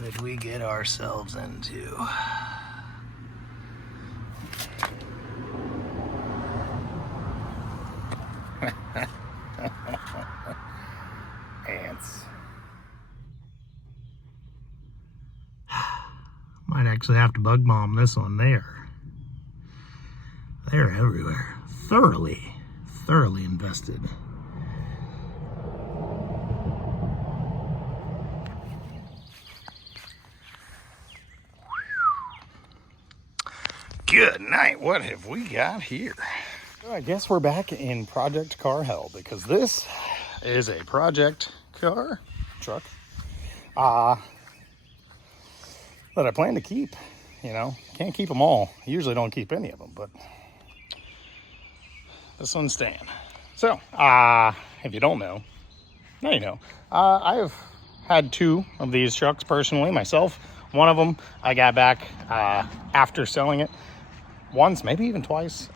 What did we get ourselves into? Ants. Might actually have to bug bomb this one there. They're everywhere. Thoroughly invested. Good night. What have we got here? So I guess we're back in project car hell, because this is a project truck that I plan to keep. You know, can't keep them all. I usually don't keep any of them, but this one's staying. So, if you don't know, now you know. I've had two of these trucks personally myself. One of them I got back after selling it once, maybe even twice.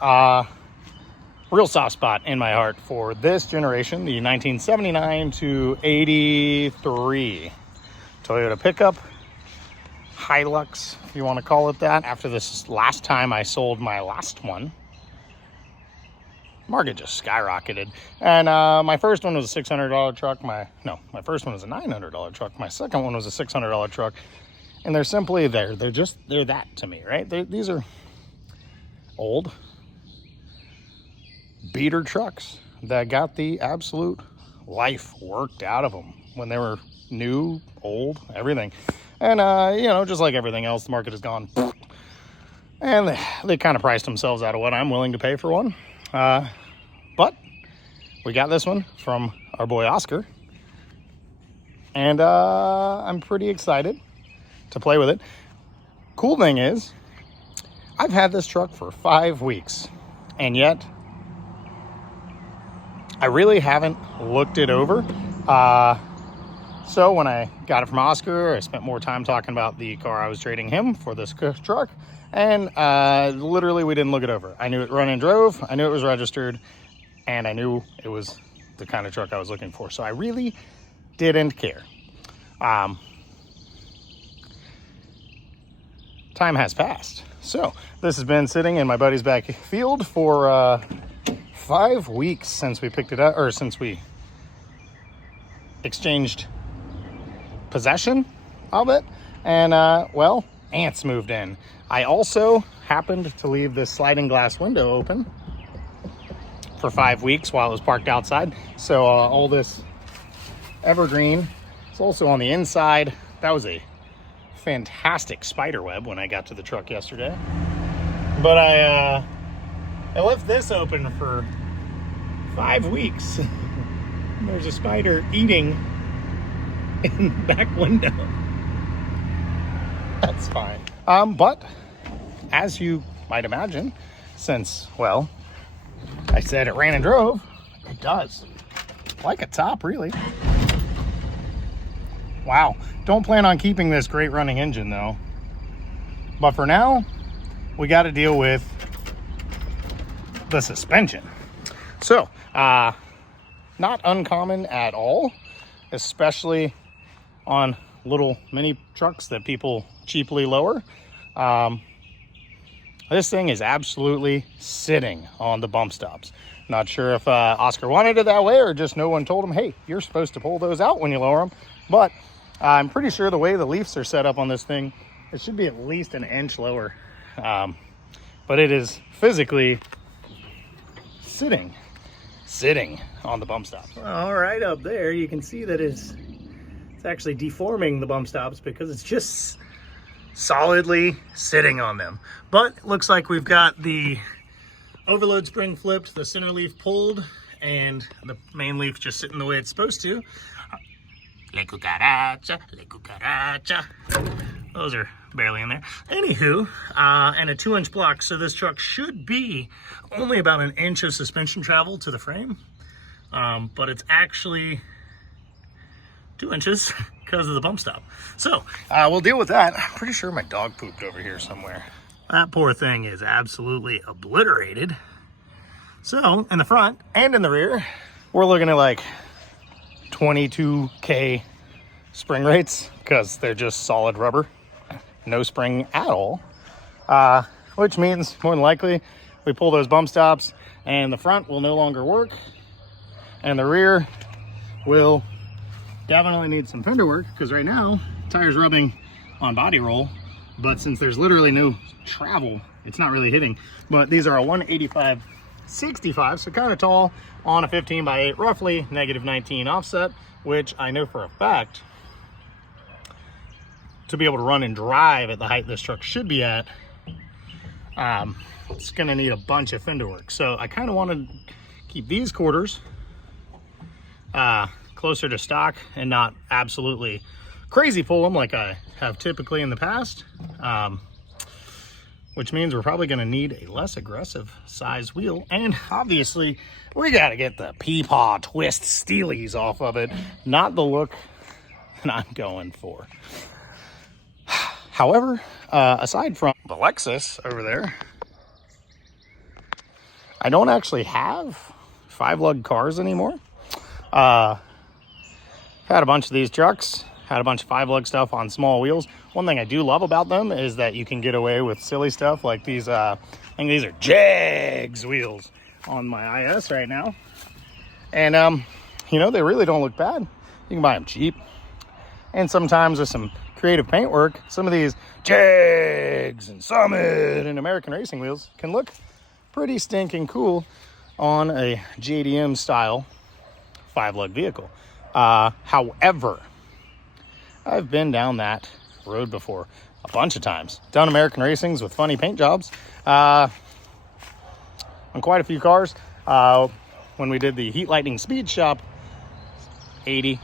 Real soft spot in my heart for this generation, the 1979 to 83 Toyota pickup, Hilux, if you want to call it that. After this last time I sold my last one, market just skyrocketed. And my first one was a $600 truck. My first one was a $900 truck. My second one was a $600 truck. And they're simply there. They're that to me, right? These are old beater trucks that got the absolute life worked out of them when they were new, old, everything. And you know, just like everything else, the market has gone, and they kind of priced themselves out of what I'm willing to pay for one. But we got this one from our boy Oscar, and I'm pretty excited to play with it. Cool thing is, I've had this truck for 5 weeks, and yet I really haven't looked it over. So when I got it from Oscar, I spent more time talking about the car I was trading him for this truck, and literally we didn't look it over. I knew it run and drove, I knew it was registered, and I knew it was the kind of truck I was looking for. So I really didn't care. Time has passed. So this has been sitting in my buddy's back field for 5 weeks since we picked it up, or since we exchanged possession of it. And well, ants moved in. I also happened to leave this sliding glass window open for 5 weeks while it was parked outside. So all this evergreen is also on the inside. That was a fantastic spider web when I got to the truck yesterday. But I left this open for 5 weeks. There's a spider eating in the back window. That's fine. But as you might imagine, since, well, I said it ran and drove, it does. Like a top, really. Wow. Don't plan on keeping this great running engine though. But for now, we got to deal with the suspension. So, not uncommon at all, especially on little mini trucks that people cheaply lower. This thing is absolutely sitting on the bump stops. Not sure if Oscar wanted it that way or just no one told him, hey, you're supposed to pull those out when you lower them. But I'm pretty sure the way the leaves are set up on this thing, it should be at least an inch lower. But it is physically sitting on the bump stops. All right, up there, you can see that it's actually deforming the bump stops because it's just solidly sitting on them. But it looks like we've got the overload spring flipped, the center leaf pulled, and the main leaf just sitting the way it's supposed to. Le cucaracha, le cucaracha. Those are barely in there. Anywho, and a 2-inch block, so this truck should be only about an inch of suspension travel to the frame, but it's actually 2 inches because of the bump stop. So we'll deal with that. I'm pretty sure my dog pooped over here somewhere. That poor thing is absolutely obliterated. So in the front and in the rear, we're looking at like 22K spring rates because they're just solid rubber, no spring at all. Which means more than likely we pull those bump stops and the front will no longer work, and the rear will definitely need some fender work, because right now tire's rubbing on body roll, but since there's literally no travel, it's not really hitting. But these are a 185/65, so kind of tall on a 15/8, roughly -19 offset, which I know for a fact to be able to run and drive at the height this truck should be at, it's gonna need a bunch of fender work. So I kind of want to keep these quarters closer to stock and not absolutely crazy pull them like I have typically in the past, which means we're probably going to need a less aggressive size wheel. And obviously we got to get the peepaw twist steelies off of it, not the look that I'm going for. However, aside from the Lexus over there, I don't actually have 5-lug cars anymore. Had a bunch of these trucks, had a bunch of 5-lug stuff on small wheels. One thing I do love about them is that you can get away with silly stuff like these, I think these are Jags wheels on my IS right now. And, you know, they really don't look bad. You can buy them cheap. And sometimes with some creative paint work, some of these Jags and Summit and American Racing wheels can look pretty stinking cool on a JDM style 5-lug vehicle. However, I've been down that road before a bunch of times. Done American Racings with funny paint jobs on quite a few cars. When we did the Heat Lightning Speed Shop 80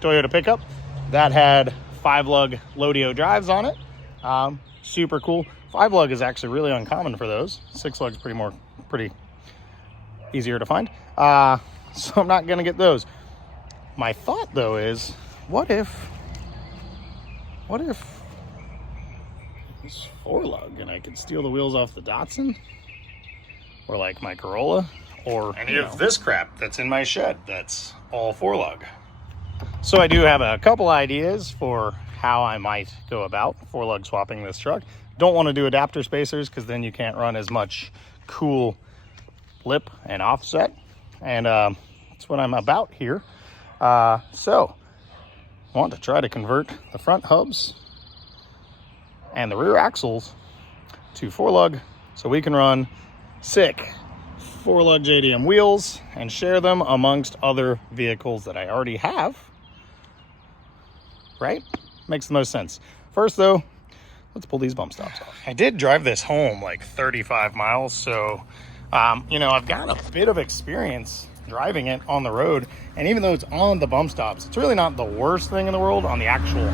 Toyota pickup, that had 5-lug Lodio drives on it. Super cool. 5-lug is actually really uncommon for those. 6-lug's pretty easier to find. So I'm not gonna get those. My thought though is, what if it's 4-lug and I could steal the wheels off the Datsun, or like my Corolla, or any of this crap that's in my shed that's all 4-lug. So I do have a couple ideas for how I might go about 4-lug swapping this truck. Don't want to do adapter spacers because then you can't run as much cool lip and offset, and that's what I'm about here. So I want to try to convert the front hubs and the rear axles to 4-lug so we can run sick 4-lug JDM wheels and share them amongst other vehicles that I already have. Right? Makes the most sense. First though, let's pull these bump stops off. I did drive this home like 35 miles, so you know, I've got a bit of experience driving it on the road, and even though it's on the bump stops, it's really not the worst thing in the world on the actual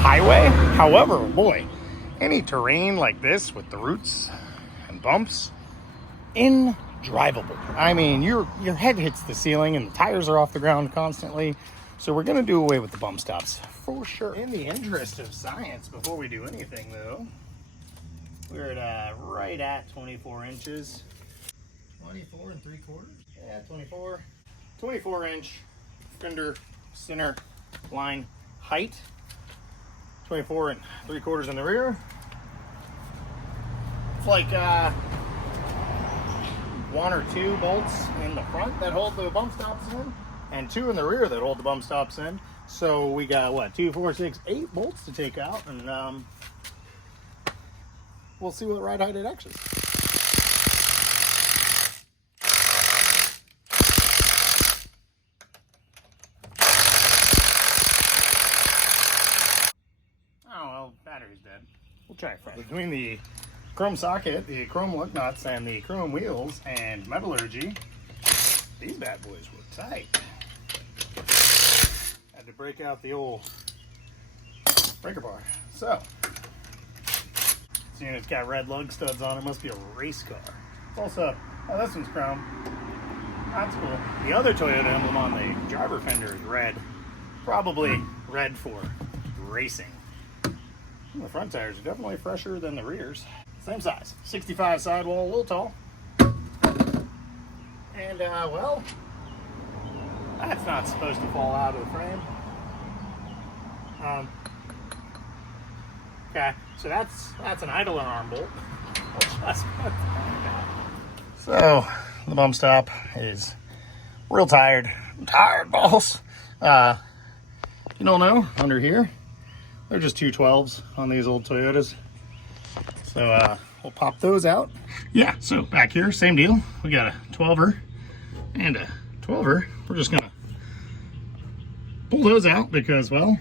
highway. However, boy, any terrain like this with the roots and bumps, indrivable. I mean, your head hits the ceiling and the tires are off the ground constantly. So we're gonna do away with the bump stops for sure. In the interest of science, before we do anything though, we're at right at 24 inches. 24 3/4? Yeah, 24 inch fender center line height. 24 3/4 in the rear. It's like 1 or 2 bolts in the front that hold the bump stops in, and 2 in the rear that hold the bump stops in. So we got what, 2, 4, 6, 8 bolts to take out, and we'll see what ride height it actually is. Oh well, battery's dead. We'll try it fresh. Between the chrome socket, the chrome lug nuts, and the chrome wheels and metallurgy, these bad boys were tight. Had to break out the old breaker bar. So, this unit's got red lug studs on it. Must be a race car. It's also, oh, this one's chrome. That's cool. The other Toyota emblem on the driver fender is red. Probably red for racing. The front tires are definitely fresher than the rears. Same size, 65 sidewall, a little tall. And well, that's not supposed to fall out of the frame. Okay, so that's an idler arm bolt. So the bump stop is real tired. I'm tired, boss. You don't know, under here, they're just 212s on these old Toyotas. So we'll pop those out. Yeah, so back here, same deal. We got a 12er and a 12er. We're just gonna pull those out because, well,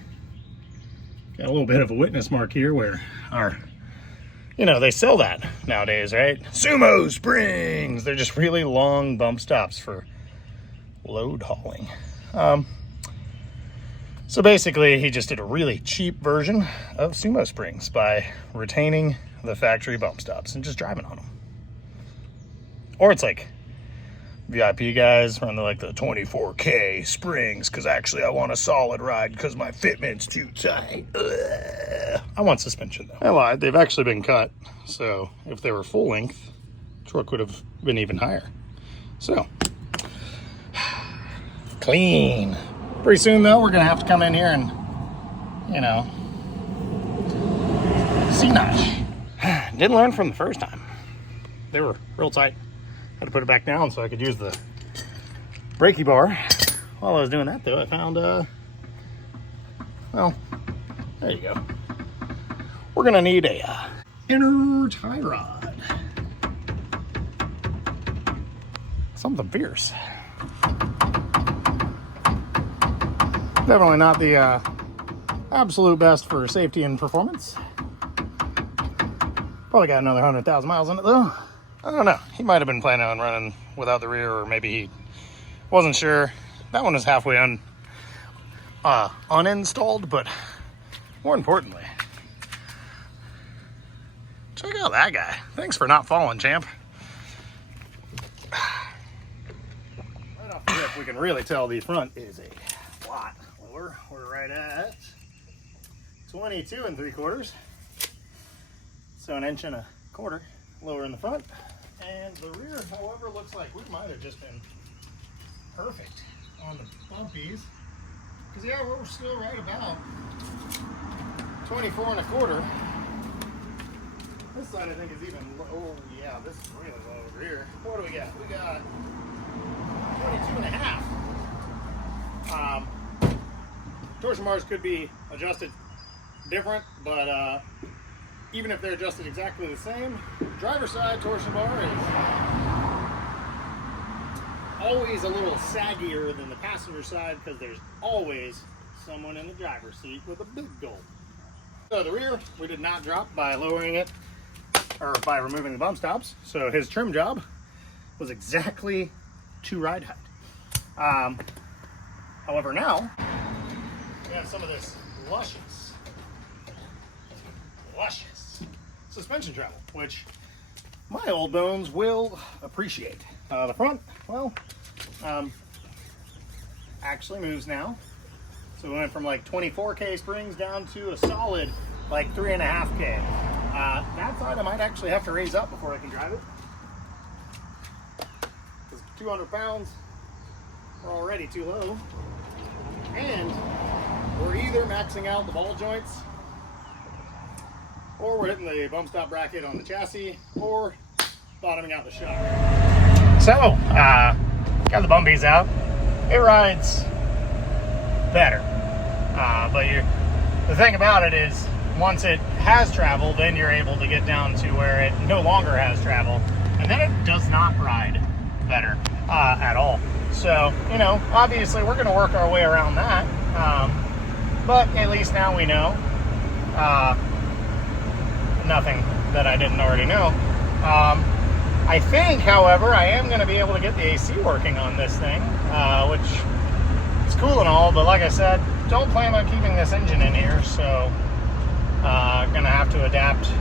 got a little bit of a witness mark here where our, you know, they sell that nowadays, right? Sumo springs. They're just really long bump stops for load hauling. So basically, he just did a really cheap version of Sumo springs by retaining the factory bump stops and just driving on them. Or it's like VIP guys run like the 24K springs because actually I want a solid ride because my fitment's too tight. Ugh. I want suspension though. I lied, they've actually been cut. So if they were full length, torque would have been even higher. So, clean. Pretty soon though, we're gonna have to come in here and, you know, C-notch. Didn't learn from the first time. They were real tight. Had to put it back down so I could use the brakey bar. While I was doing that though, I found, well, there you go. We're gonna need a inner tie rod. Something fierce. Definitely not the absolute best for safety and performance. Probably got another 100,000 miles in it though. I don't know. He might have been planning on running without the rear, or maybe he wasn't sure. That one is halfway uninstalled, but more importantly, check out that guy. Thanks for not falling, champ. Right off the rip, we can really tell the front is a lot lower. We're right at 22 3/4. So 1.25 inches lower in the front. And the rear, however, looks like we might have just been perfect on the bumpies. Because yeah, we're still right about 24 1/4. This side I think is even low. Oh yeah, this is really low over here. What do we got? We got 22 1/2. Torsion bars could be adjusted different, but even if they're adjusted exactly the same, driver's side torsion bar is always a little saggier than the passenger side because there's always someone in the driver's seat with a big goal. So the rear, we did not drop by lowering it or by removing the bump stops. So his trim job was exactly to ride height. However, now we have some of this luscious suspension travel, which my old bones will appreciate. The front, well, actually moves now. So we went from like 24K springs down to a solid like 3.5K. That side I might actually have to raise up before I can drive it. Because 200 pounds are already too low. And we're either maxing out the ball joints, or we're hitting the bump stop bracket on the chassis, or bottoming out the shock. So, got the bumpies out. It rides better. But the thing about it is, once it has travel, then you're able to get down to where it no longer has travel. And then it does not ride better at all. So, you know, obviously we're going to work our way around that. But at least now we know. Nothing that I didn't already know. I think, however, I am going to be able to get the AC working on this thing, which is cool and all, but like I said, don't plan on keeping this engine in here, so going to have to adapt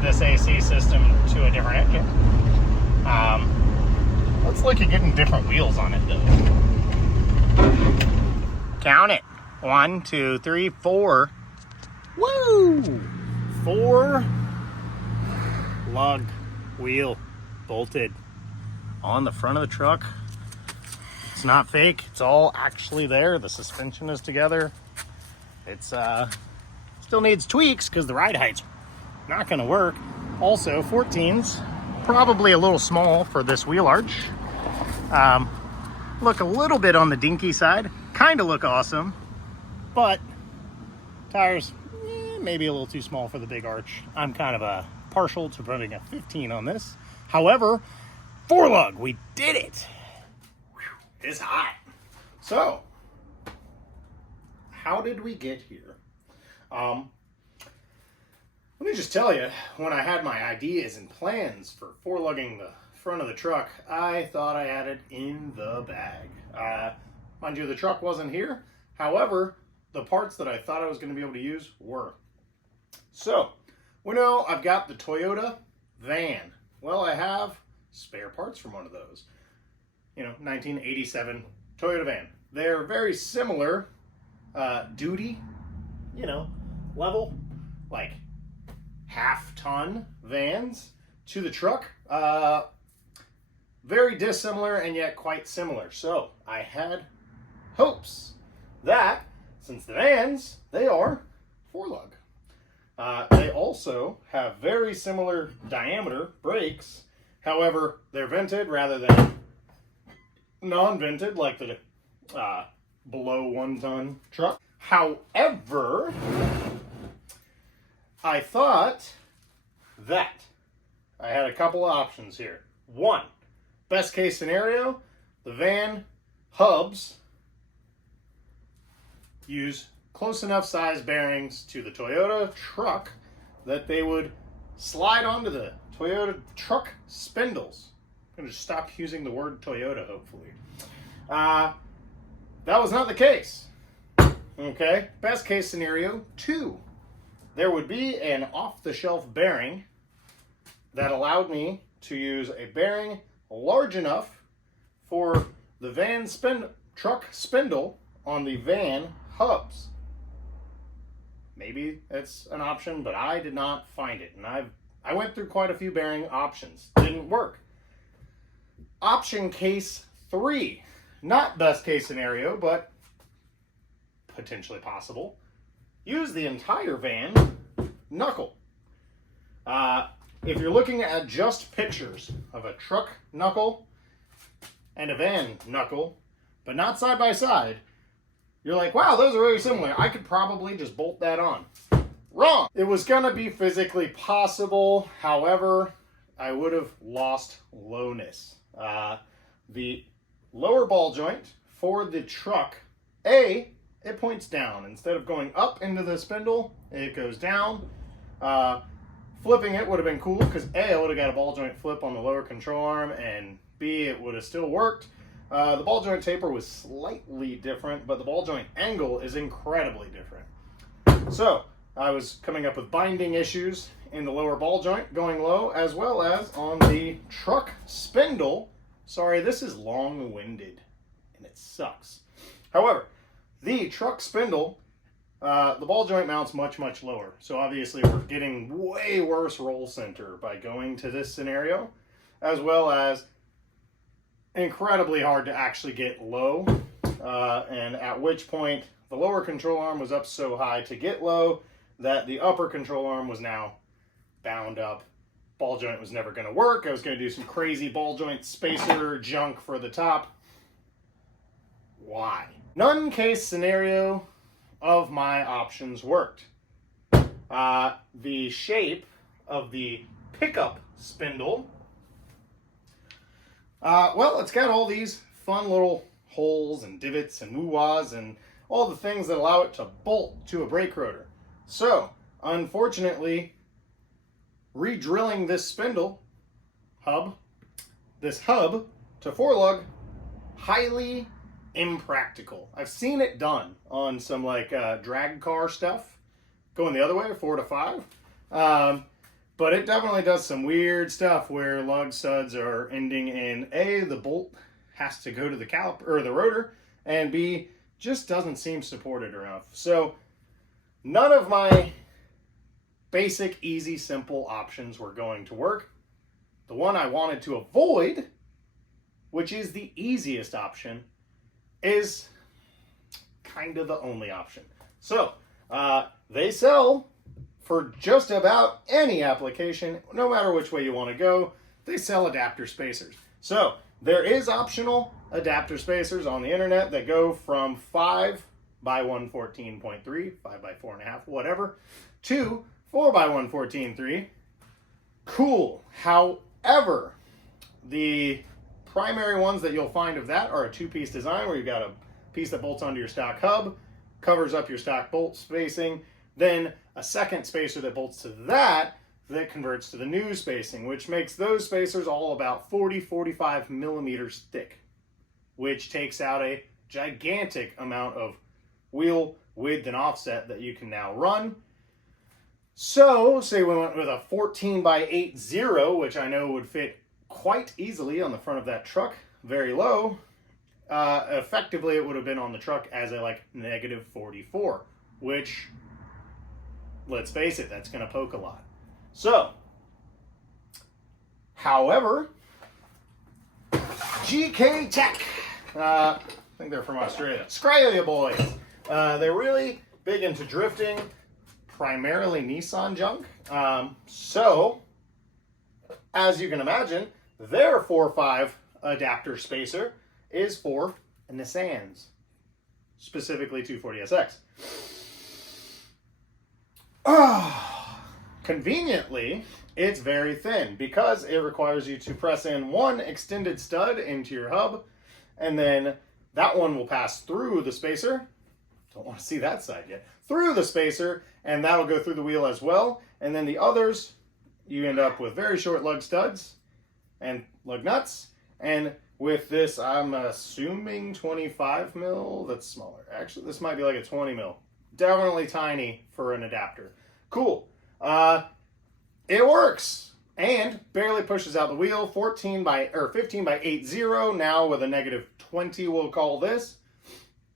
this AC system to a different engine. Let's look at getting different wheels on it, though. Count it. 1, 2, 3, 4. Woo! 4 lug wheel bolted on the front of the truck. It's not fake, it's all actually there. The suspension is together. It's still needs tweaks because the ride height's not going to work. Also, 14's probably a little small for this wheel arch. Look a little bit on the dinky side. Kind of look awesome, but tires maybe a little too small for the big arch. I'm kind of partial to running a 15 on this. However, 4-lug, we did it. Whew, it's hot. So, how did we get here? Let me just tell you, when I had my ideas and plans for 4-lugging the front of the truck, I thought I had it in the bag. Mind you, the truck wasn't here. However, the parts that I thought I was going to be able to use were. So, we know I've got the Toyota van. Well, I have spare parts from one of those. 1987 Toyota van. They're very similar duty, level, like half-ton vans to the truck. Very dissimilar and yet quite similar. So I had hopes that since the vans, they are 4-lug. They also have very similar diameter brakes. However, they're vented rather than non-vented like the below 1-ton truck. However, I thought that I had a couple of options here. One, best case scenario, the van hubs use close enough size bearings to the Toyota truck that they would slide onto the Toyota truck spindles. I'm going to stop using the word Toyota, hopefully. That was not the case. Okay, best case scenario 2. There would be an off-the-shelf bearing that allowed me to use a bearing large enough for the van truck spindle on the van hubs. Maybe that's an option, but I did not find it. And I went through quite a few bearing options. Didn't work. Option case 3. Not best case scenario, but potentially possible. Use the entire van knuckle. If you're looking at just pictures of a truck knuckle and a van knuckle, but not side by side, you're like, wow, those are very similar. I could probably just bolt that on. Wrong. It was going to be physically possible. However, I would have lost lowness. The lower ball joint for the truck, it points down. Instead of going up into the spindle, it goes down. Flipping it would have been cool because A, I would have got a ball joint flip on the lower control arm, and B, it would have still worked. The ball joint taper was slightly different, but the ball joint angle is incredibly different. So I was coming up with binding issues in the lower ball joint going low, as well as on the truck spindle. Sorry, this is long-winded and it sucks. However, the truck spindle, the ball joint mounts much, much lower. So obviously we're getting way worse roll center by going to this scenario, as well as incredibly hard to actually get low. And at which point the lower control arm was up so high to get low that the upper control arm was now bound up. Ball joint was never going to work. I was going to do some crazy ball joint spacer junk for the top. Why? None case scenario of my options worked. The shape of the pickup spindle, well, it's got all these fun little holes and divots and woo-wahs and all the things that allow it to bolt to a brake rotor. So, unfortunately, re-drilling this spindle hub, this hub to 4-lug, highly impractical. I've seen it done on some drag car stuff, going the other way, 4 to 5. But it definitely does some weird stuff where lug studs are ending in A, the bolt has to go to the caliper or the rotor, and B, just doesn't seem supported enough. So none of my basic, easy, simple options were going to work. The one I wanted to avoid, which is the easiest option, is kind of the only option. So They sell for just about any application, no matter which way you want to go. They sell adapter spacers. So there is optional adapter spacers on the internet that go from 5 by 114.3, 5 by 4.5, whatever, to 4 by 114.3. Cool. However, the primary ones that you'll find of that are a two-piece design where you've got a piece that bolts onto your stock hub, covers up your stock bolt spacing, then a second spacer that bolts to that converts to the new spacing, which makes those spacers all about 45 millimeters thick, which takes out a gigantic amount of wheel width and offset that you can now run. So, say we went with a 14 by 80, which I know would fit quite easily on the front of that truck, very low. Effectively, it would have been on the truck as a negative 44, which, let's face it, that's going to poke a lot. So, however, GK Tech, I think they're from Australia, Australia boys, they're really big into drifting, primarily Nissan junk. So, as you can imagine, their 4.5 adapter spacer is for Nissans, specifically 240SX. Conveniently, it's very thin because it requires you to press in one extended stud into your hub, and then that one will pass through the spacer. Don't want to see that side yet. Through the spacer, and that'll go through the wheel as well. And then the others, you end up with very short lug studs and lug nuts. And with this, I'm assuming 25 mil. That's smaller. Actually, this might be like a 20 mil. Definitely tiny for an adapter. Cool. It works and barely pushes out the wheel. 15 by 80 now with a negative 20, we'll call this.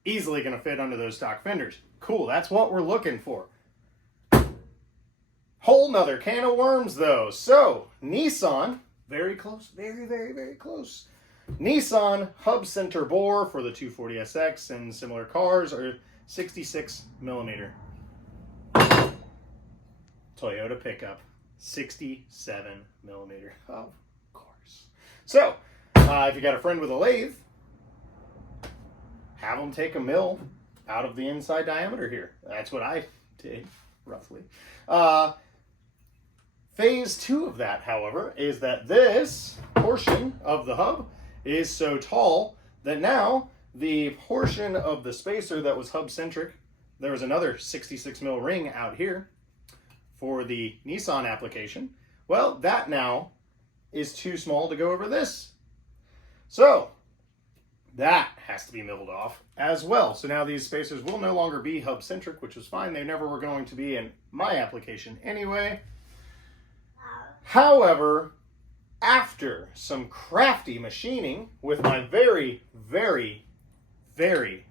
Easily going to fit under those stock fenders. Cool, that's what we're looking for. Whole nother can of worms though. So, Nissan, very close, very, very, very close. Nissan hub center bore for the 240SX and similar cars are 66 millimeter. Toyota pickup, 67 millimeter, of course. So, if you got a friend with a lathe, have them take a mil out of the inside diameter here. That's what I did, roughly. Phase 2 of that, however, is that this portion of the hub is so tall that now the portion of the spacer that was hub-centric, there was another 66 mil ring out here for the Nissan application. Well, that now is too small to go over this. So, that has to be milled off as well. So now these spacers will no longer be hub-centric, which is fine. They never were going to be in my application anyway. However, after some crafty machining with my very, very, very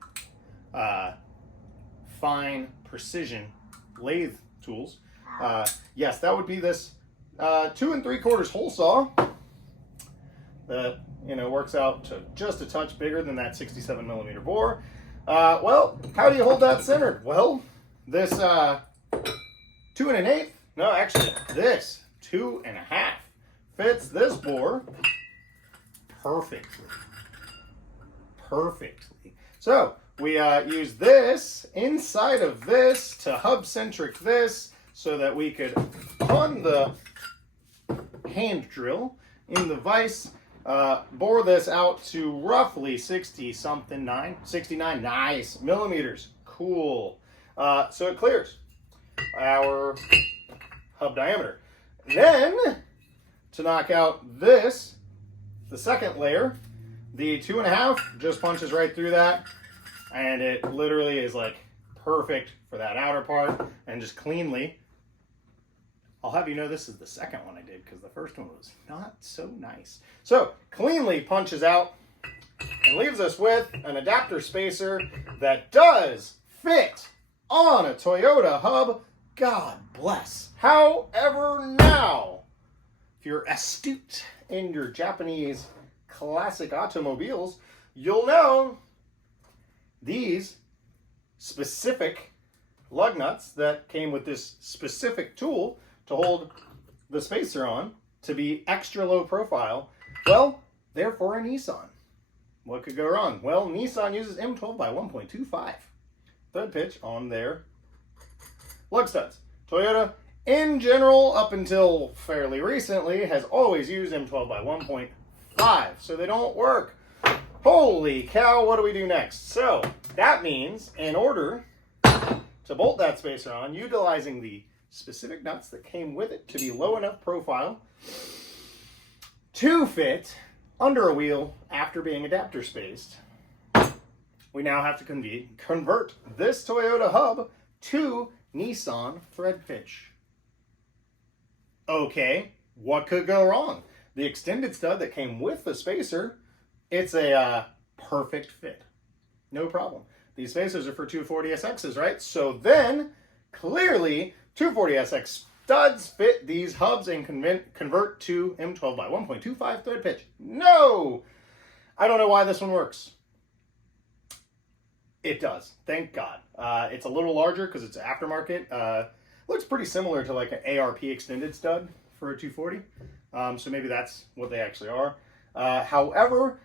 fine precision lathe tools, yes, that would be this 2 3/4 hole saw that works out to just a touch bigger than that 67 millimeter bore. Well, how do you hold that centered? Well, this 2 1/8, no, actually this 2 1/2 fits this bore perfectly. So we use this inside of this to hub-centric this so that we could, on the hand drill in the vise, bore this out to roughly 69 nice millimeters. Cool. So it clears our hub diameter. Then, to knock out this, the second layer, the 2 1/2 just punches right through that, and it literally is like perfect for that outer part, and just cleanly. I'll have you know this is the second one I did because the first one was not so nice. So, cleanly punches out and leaves us with an adapter spacer that does fit on a Toyota hub. God bless. However, now, if you're astute in your Japanese classic automobiles, you'll know these specific lug nuts that came with this specific tool to hold the spacer on to be extra low profile, well, they're for a Nissan. What could go wrong? Well, Nissan uses M12 by 1.25 thread pitch on their lug studs. Toyota, in general, up until fairly recently, has always used M12 by 1.5, so they don't work. Holy cow, what do we do next? So that means in order to bolt that spacer on, utilizing the specific nuts that came with it to be low enough profile to fit under a wheel after being adapter spaced, we now have to convert this Toyota hub to Nissan thread pitch. Okay, what could go wrong? The extended stud that came with the spacer, it's a perfect fit. No problem. These spacers are for 240SXs, right? So then, clearly, 240SX studs fit these hubs and convert to M12 by 1.25 thread pitch. No! I don't know why this one works. It does. Thank God. It's a little larger because it's aftermarket. Looks pretty similar to like an ARP extended stud for a 240. So maybe that's what they actually are. However,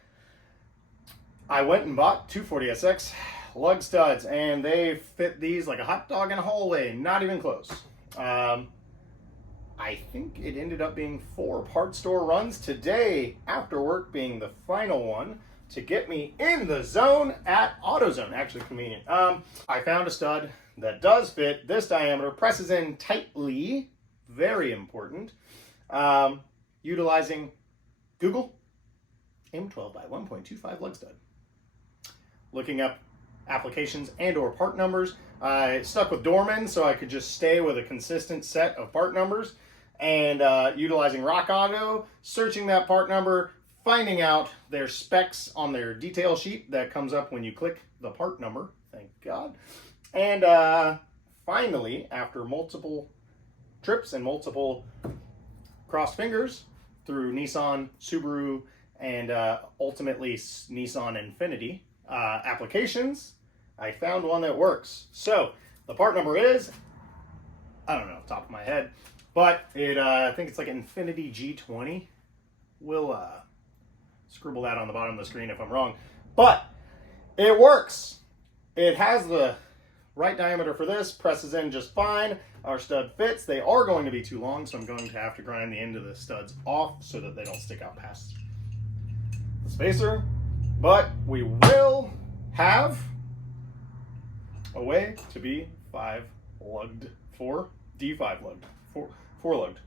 I went and bought 240SX lug studs, and they fit these like a hot dog in a hallway. Not even close. I think it ended up being 4 part store runs today, after work being the final one, to get me in the zone at AutoZone. Actually convenient. I found a stud that does fit this diameter, presses in tightly, very important, utilizing Google M12 by 1.25 lug stud. Looking up applications and or part numbers, I stuck with Dorman so I could just stay with a consistent set of part numbers, and utilizing Rock Auto, searching that part number, finding out their specs on their detail sheet that comes up when you click the part number, thank God. And finally, after multiple trips and multiple crossed fingers through Nissan, Subaru, and ultimately Nissan Infiniti applications, I found one that works. So the part number is, I don't know off the top of my head, but I think it's like Infiniti G20. We'll scribble that on the bottom of the screen if I'm wrong. But it works. It has the right diameter for this, presses in just fine. Our stud fits. They are going to be too long, so I'm going to have to grind the end of the studs off so that they don't stick out past the spacer. But we will have a way to be D5 lugged, four lugged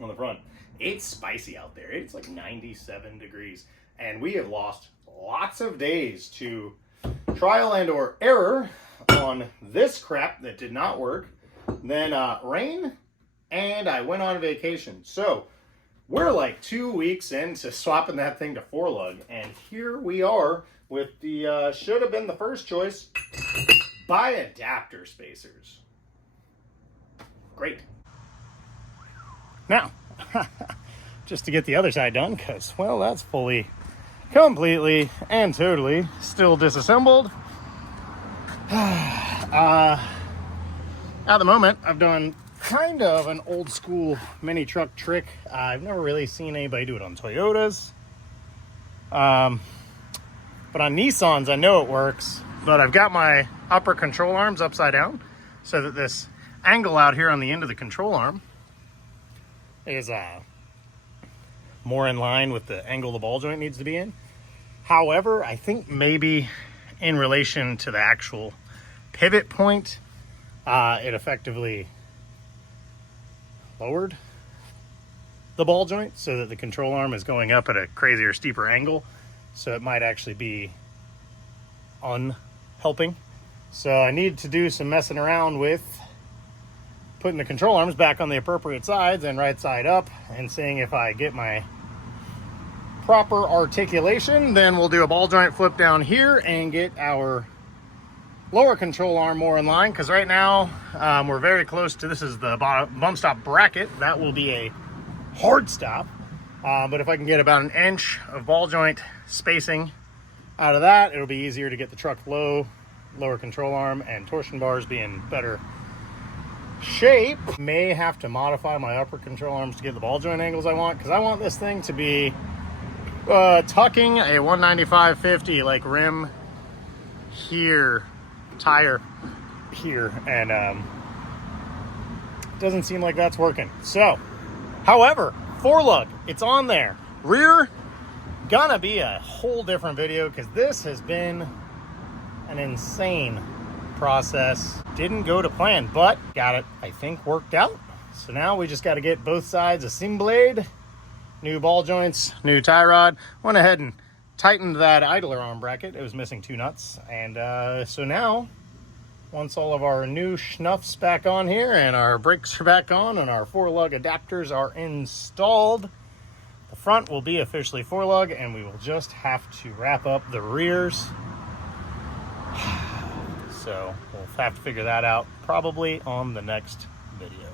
on the front. It's spicy out there. It's like 97 degrees, and we have lost lots of days to trial and or error on this crap that did not work, then rain, and I went on vacation. So we're like 2 weeks into swapping that thing to 4-lug, and here we are with the should have been the first choice, buy adapter spacers. Great. Now, just to get the other side done, because, well, that's fully, completely, and totally still disassembled. At the moment, I've done kind of an old school mini truck trick. I've never really seen anybody do it on Toyotas. But on Nissans, I know it works. But I've got my upper control arms upside down so that this angle out here on the end of the control arm is more in line with the angle the ball joint needs to be in. However, I think maybe in relation to the actual pivot point, it effectively lowered the ball joint so that the control arm is going up at a crazier, steeper angle. So it might actually be unhelping. So I need to do some messing around with putting the control arms back on the appropriate sides and right side up, and seeing if I get my proper articulation. Then we'll do a ball joint flip down here and get our lower control arm more in line, because right now we're very close to, this is the bump stop bracket. That will be a hard stop, but if I can get about 1 inch of ball joint spacing out of that, it'll be easier to get the truck low lower control arm and torsion bars be in better shape. May have to modify my upper control arms to get the ball joint angles I want, because I want this thing to be tucking a 195/50 like rim here, tire here, and doesn't seem like that's working. So, however, forelug, it's on there. Rear, gonna be a whole different video, because this has been an insane process. Didn't go to plan, but got it, I think, worked out. So now we just got to get both sides assembled, new ball joints, new tie rod. Went ahead and tightened that idler arm bracket. It was missing 2 nuts. And so now, once all of our new schnuffs back on here and our brakes are back on and our 4-lug adapters are installed, the front will be officially 4-lug, and we will just have to wrap up the rears. So we'll have to figure that out probably on the next video.